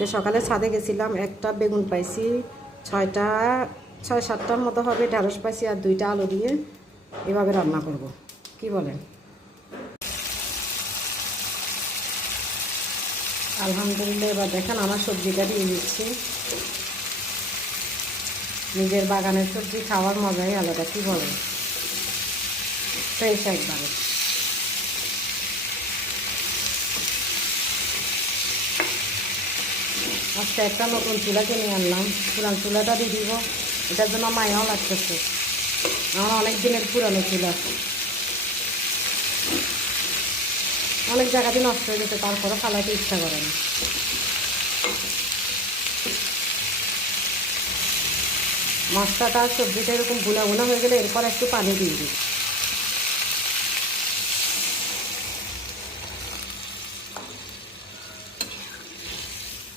আজকে সকালে ছাদে গেছিলাম, একটা বেগুন পাইছি, 6-7টার মতো হবে, ঢেঁড়স পাইছি আর 2টা আলু দিয়ে এভাবে রান্না করব। কি বলেন? আলহামদুলিল্লাহ। এবার দেখেন আমার সবজিটা দিয়ে দিচ্ছি। নিজের বাগানের সবজি খাওয়ার মজাই আলাদা, কি বলেন? ফ্রেশ একবারে। আজকে একটা নতুন চুলা কিনে আনলাম, পুরান চুলাটা দিয়ে দিব। এটার জন্য মায়াও লাগতেছে, আমার অনেক দিনের পুরানো চুলা, অনেক জায়গাতে নষ্ট হয়ে গেছে, তারপরে ফালাইতে ইচ্ছা করে না। মশলাটা সবজিটা এরকম গুনা গুনা হয়ে গেলে এরপর একটু পানি দিয়ে দিই।